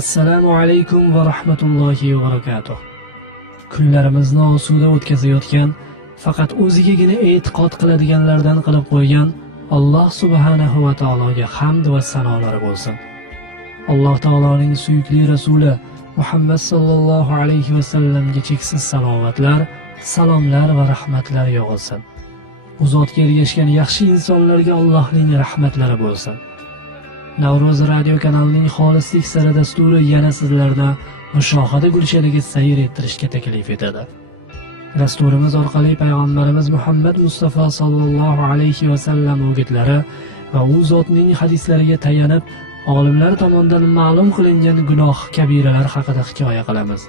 Assalomu alaykum va rahmatullohi va barakatuh. Kunlarimizni osuda o'tkazayotgan, faqat o'zigagina e'tiqod qiladiganlardan qilib qo'ygan Alloh subhanahu va taologa hamd va sanolar bo'lsin. Alloh taoloning suyukli rasuli Muhammad sallallohu alayhi va sallamga cheksiz salovatlar, salomlar va rahmatlar yog'ilsin. Bu zotga ergashgan yaxshi insonlarga Allohning rahmatlari bo'lsin. Navro'z radio kanalining xolislik sari dasturi yana sizlarni mushohada gulshaniga sayr ettirishga taklif etadi. Dasturimiz orqali payg'ambarimiz Muhammad Mustafa sallallohu alayhi va sallam o'gitlari va u zotning hadislariga tayanib, olimlar tomonidan ma'lum qilingan gunoh kabiralar haqida hikoya qilamiz.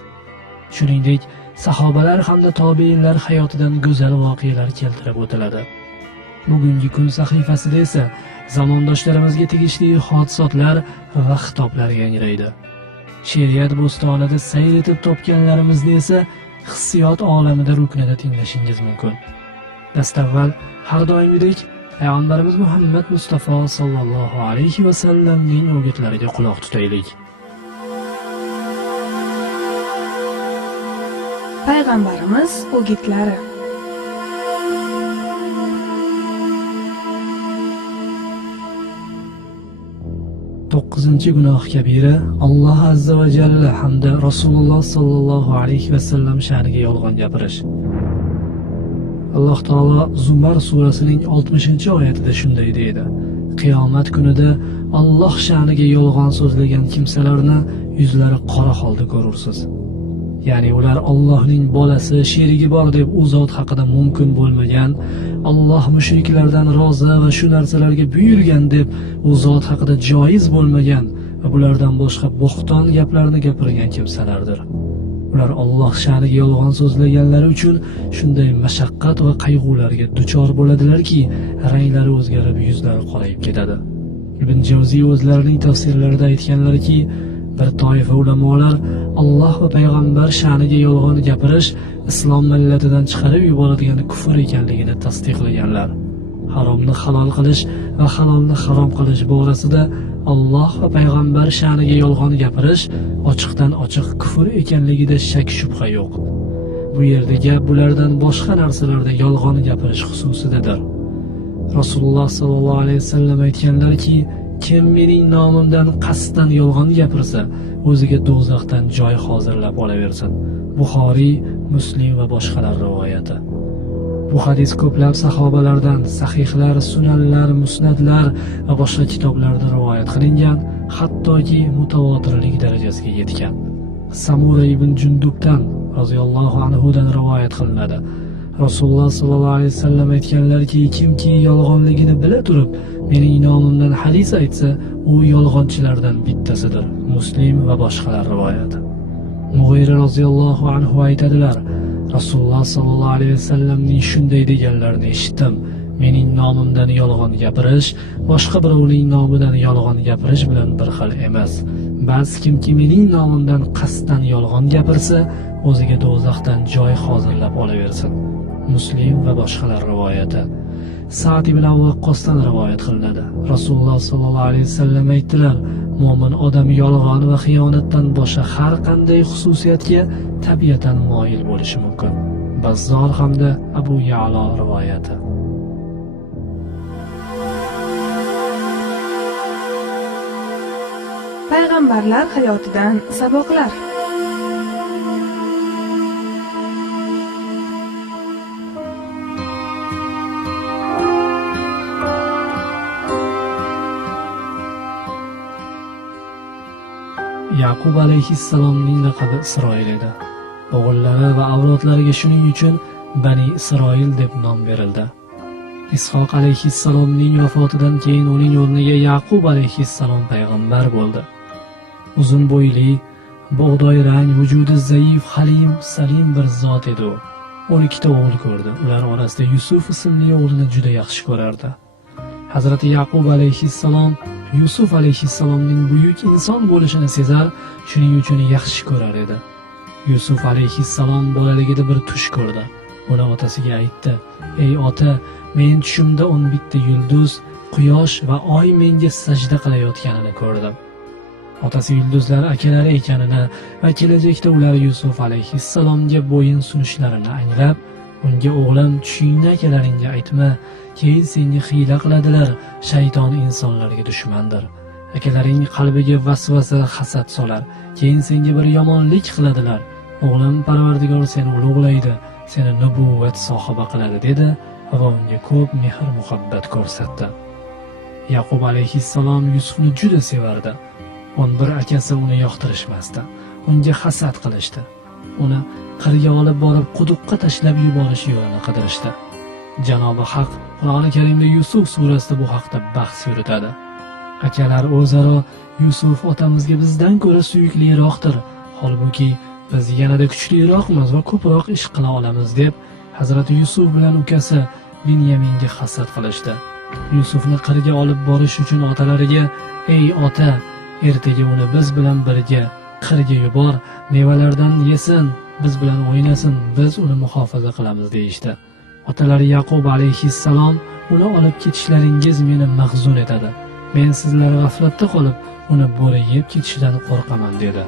Shuningdek, sahobalar hamda tobiinlar hayotidan go'zal voqealar keltirib o'tiladi. Bugungi kun sahifasida esa zamondoshlarimizga tegishli hodisotlar va xitoblar yangraydi. She'riyat bo'stonida sayr etib topganlarimizni esa hissiyot olamida ruknida tinglashingiz mumkin. Dastavval har doimgidek payg'ambarimiz Muhammad Mustafa sallallohu alayhi va sallamning o'gitlariga quloq tutaylik. Payg'ambarimiz o'gitlari. To'qqizinchi gunoh kabira Alloh azza va jalla hamda Rasululloh sallallohu alayhi va sallam sha'niga yolg'on gapirish. Alloh taolo Zumar surasining 60-oyatida shunday deydi: Qiyomat kunida Alloh sha'niga yolg'on so'zlagan kimsalarni yuzlari qora holda ko'rursiz. Ya'ni ular Allohning bolasi, sherigi bor deb u zot haqida mumkin bo'lmagan, Alloh mushriklardan rozi va shu narsalarga buyurgan deb u zot haqida joiz bo'lmagan va bulardan boshqa bo'xton gaplarni gapirgan kimsalardir. Ular Alloh sha'niga yolg'on so'zlaganlari uchun shunday mashaqqat va qayg'ularga duchor bo'ladilarki, ranglari o'zgarib, yuzlari qorayib ketadi. Ibn Javziy o'zlarining tafsirlarida aytganlarki, bir toifa ulamolar Alloh va payg'ambar sha'niga yolg'on gapirish islom millatidan chiqarib yuboradigan kufr ekanligini tasdiqlaganlar. Haromni halol qilish va halolni harom qilish borasida Alloh va payg'ambar sha'niga yolg'on gapirish ochiqdan ochiq kufr ekanligida shak shubha yo'q. Bu yerda gap bulardan boshqa narsalarda yolg'on gapirish xususidadir. Rasululloh sallallohu alayhi vasallam aytganlarki, kim mening nomimdan qasddan yolg'on gapirsa, o'ziga do'zaxdan joy hozirlab olaversin. Buxoriy, Muslim va boshqalar rivoyati. Bu hadis ko'plab sahobalardan, sahihlar, sunanlar, musnadlar va boshqa kitoblarda rivoyat qilingan, hattoki mutavotirlik darajasiga yetgan. Samura ibn Jundubdan roziyallohu anhu dan rivoyat qilinadi. Rasululloh sallallohu alayhi vasallam aytganlarki, kimki yolg'onligini bila turib mening nomimdan hadis aytsa, u yolg'onchilardan bittasidir. Muslim va boshqalar rivoyati. Mughira roziyallohu anhu aytadilar: Rasululloh sallallohu alayhi vasallamning shunday deganlarini eshitdim: mening nomimdan yolg'on gapirish boshqa birovning nomidan yolg'on gapirish bilan bir xil emas. Bas kimki mening nomimdan qasddan yolg'on gapirsa, o'ziga do'zaxdan joy hozirlab olaversin. Muslim va boshqalar rivoyati. Sa'd ibn Abi Waqqosdan rivoyat qilinadi. Rasululloh sallallohu alayhi vasallam aytdilar: mo'min odam yolg'on va xiyonatdan boshqa har qanday xususiyatga tabiatan moyil bo'lishi mumkin. Bazzor hamda Abu Ya'lo rivoyati. Payg'ambarlar hayotidan saboqlar. Yaqub alayhissalomning laqabi Isroil edi. O'g'illari va avlodlariga shuning uchun Bani Isroil deb nom berildi. Ishoq alayhissalomning vafotidan keyin uning o'rniga Yaqub alayhissalom payg'ambar bo'ldi. Uzun bo'yli, bug'doy rang, vujudi zaif, halim, salim bir zot edi u. 12 ta o'g'il ko'rdi. Ular orasida Yusuf ismli o'g'lini juda yaxshi ko'rardi. Hazrat Yaqub alayhissalom Yusuf alayhissalomning buyuk inson bo'lishini sezar, shuning uchun yaxshi ko'rar edi. Yusuf alayhissalom bolaligida bir tush ko'rdi. Uni otasiga aytdi: "Ey ota, men tushimda 11 ta yulduz, quyosh va oy menga sajda qilayotganini ko'rdim." otasi yulduzlar akalari ekanini va kelajakda ular Yusuf alayhissalomga bo'yin sunishlarini anglab, unga o'g'lim tushingni akalaringga aytma, keyin senga hiyla qiladilar, shayton insonlarga dushmandir. Akalaring qalbiga vasvasa, hasad solar, keyin senga bir yomonlik qiladilar. O'g'lim Parvardigor seni ulug'laydi, seni nubuvvat sohibi qiladi dedi va unga ko'p mehr-muhabbat ko'rsatdi. Yaqub alayhissalom Yusufni juda sevardi. 11 akasi uni yoqtirishmasdi. Unga hasad qilishdi. Uni qirga olib borib quduqqa tashlab yuborish yo'lini qidirishdi. Janobi Haq Qur'oni Karimda Yusuf surasida bu haqda bahs yuritadi. Akalar o'zaro Yusuf otamizga bizdan ko'ra suyukliroqdir, holbuki biz yanada kuchliroqmiz va ko'proq ish qila olamiz deb Hazrati Yusuf bilan ukasi Binyaminga hasad qilishdi. Yusufni qirga olib borish uchun otalariga: "Ey ota, ertaga uni biz bilan birga qirga yubor, mevalardan yesin, biz bilan o'ynasin, biz uni muhofaza qilamiz" deyishdi. Otalari Yaqub alayhissalom: "Uni olib ketishlaringiz meni mahzun etadi. Men sizlar g'aflatda qolib, uni bo'ri yeb ketishidan qo'rqaman" dedi.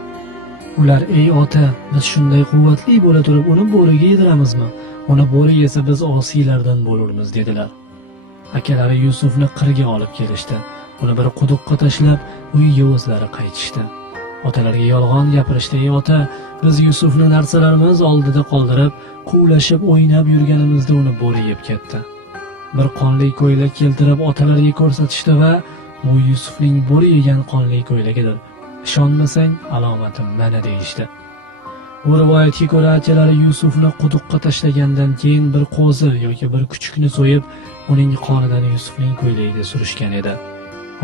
Ular: "Ey ota, biz shunday quvvatli bo'la turib uni bo'riga yediramizmi? Uni bo'ri yesa biz osiylardan bo'lurmiz" dedilar. Akalari Yusufni qirga olib kelishdi. Uni bir quduqqa tashlab, uyga o'zlari qaytishdi. Otalariga yolg'on gapirishdi: "Ey ota, biz Yusufni narsalarimiz oldida qoldirib, quvlashib o'ynab yurganimizda uni bo'ri yeb ketdi." Bir qonli ko'ylak keltirib otalariga ko'rsatishdi va "Bu Yusufning bo'ri yegan qonli ko'ylagidir. Ishonmasang, alomatim mana" deyishdi. Bu rivoyatga ko'ra akalari Yusufni quduqqa tashlagandan keyin bir qo'zi yoki bir kuchukni so'yib, uning qonidan Yusufning ko'ylagiga surishgan edi.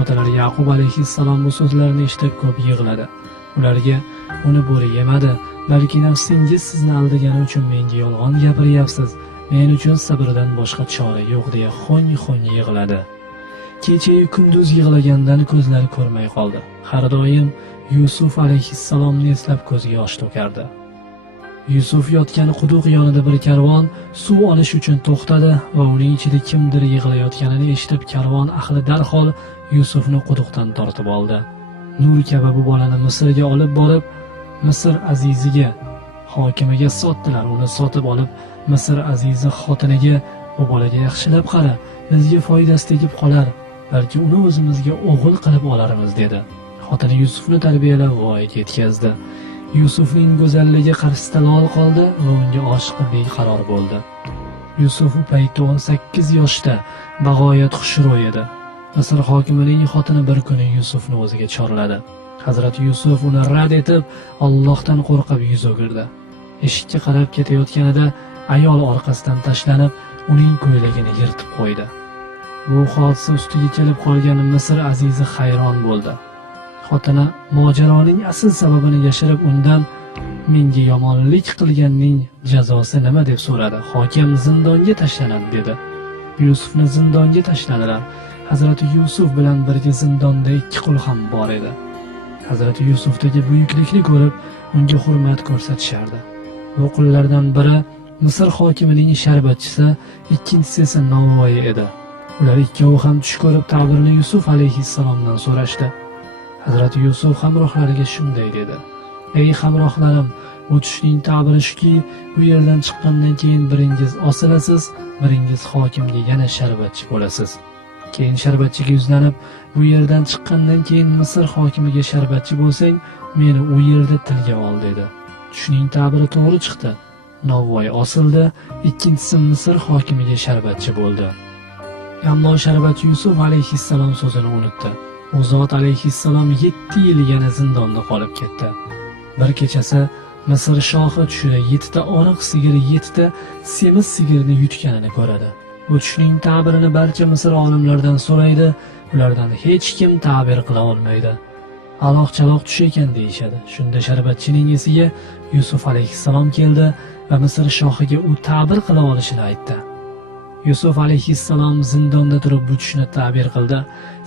Otalari Yaqub alayhissalom bu so'zlarni eshitib ko'p yig'ladi. Ularga: "Uni bo'ri yemadi, balki nafsingiz sizni aldagani uchun menga yolg'on gapiryapsiz. Men uchun sabrdan boshqa chora yo'q" deya xo'ng-xo'ng yig'ladi. Kecha-yu kunduz yig'lagandan ko'zlari ko'rmay qoldi. Har doim Yusuf alayhissalomni eslab ko'ziga yosh to'kardi. Yusuf yotgan quduq yonida bir karvon suv olish uchun to'xtadi va uning ichida kimdir yig'layotganini eshitib, karvon ahli darhol Yusufni quduqdan tortib oldi. Nur kabi bu bolani Misrga olib borib, Misr aziziga, hokimiga sotdilar. Uni sotib olib, Misr azizi xotiniga: "Bu bolaga yaxshilab qara, bizga foydasi tegib qolar, balki uni o'zimizga o'g'il qilib olarmiz" dedi. Xotini Yusufni tarbiyalab voyaga yetkazdi. Yusufning go'zalligi qarshisida lol qoldi va unga oshiqi beqaror bo'ldi. Yusuf u paytda 18 yoshda, bag'oyat xushro'y edi. Misr hokimining xotini bir kuni Yusufni o'ziga chorladi. Hazrat Yusuf uni rad etib, Allohdan qo'rqib yuz o'girdi. Eshikka qarab ketayotganida ayol orqasidan tashlanib, uning ko'ylagini yirtib qo'ydi. Bu hodisa ustiga kelib qolgan Misr azizi hayron bo'ldi. Xotini mojaroning asl sababini yashirib undan: "Menga yomonlik qilganning jazosi nima?" deb so'radi. "Hokim zindonga tashlanadi" dedi. Yusufni zindonga tashladilar. Hazrati Yusuf bilan birga zindonda 2 qul ham bor edi. Hazrati Yusufdagi buyuklikni ko'rib, unga hurmat ko'rsatishardi. Bu qullardan biri Misr hokimining sharbatchisi, ikkinchisi esa novvoyi edi. Ular ikkovi ham tush ko'rib ta'birini Yusuf alayhissalomdan so'rashdi. Hazrati Yusuf hamrohlariga shunday dedi: "Ey hamrohlarim, bu tushning ta'biri shuki, bu yerdan chiqqandan keyin biringiz osilasiz, biringiz hokimga yana sharbatchi bo'lasiz. Keyin sharbatchiga yuzlanib, bu yerdan chiqqandan keyin Misr hokimiga sharbatchi bo'lsang, meni u yerda tilga ol" dedi. Tushning ta'biri to'g'ri chiqdi. Novvoy osildi, ikkinchisi Misr hokimiga sharbatchi bo'ldi. Ammo sharbatchi Yusuf alayhissalom so'zini unutdi. U zot alayhissalom 7 yil yana zindonda qolib ketdi. Bir kechasi Misr shohi tushida 7 ta oriq sigir, 7 ta semiz sigirni yutganini ko'radi. Bu tushning ta'birini barcha Misr olimlaridan so'raydi, ulardan hech kim ta'bir qila olmaydi. Aloq-chaloq tush ekan deyishadi. Shunda sharbatchining esiga Yusuf alayhissalom keldi va Misr shohiga u ta'bir qila olishini aytdi. Yusuf alayhissalom zindonda turib bu tushni ta'bir qildi.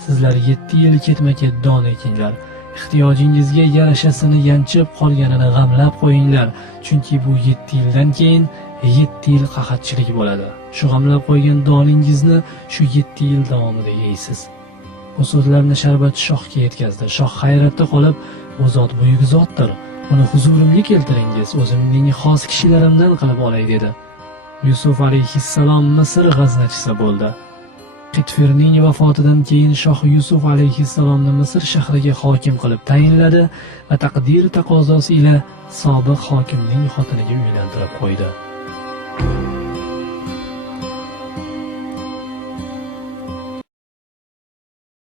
Sizlar 7 yil ketma-ket don ekinglar. Ehtiyojingizga yarashasini yanchib qolganini g'amlab qo'yinglar, chunki bu 7 yildan keyin 7 yil qahatchilik bo'ladi. Shu g'amlab qo'ygan doningizni shu 7 yil davomida yeysiz. Bu so'zlarni sharbatchi shohga yetkazdi. Shoh hayratda qolib, bu zot buyuk zotdir. Uni huzurimga keltiringiz, o'zimning xos kishilarimdan qilib olay dedi. Yusuf alayhissalom Misr g'aznachisi bo'ldi. Qitfirning vafotidan keyin shoh Yusuf alayhissalomni Misr shahriga hokim qilib tayinladi va taqdir taqozosi ila sobiq hokimning xotiniga uylantirib qo'ydi.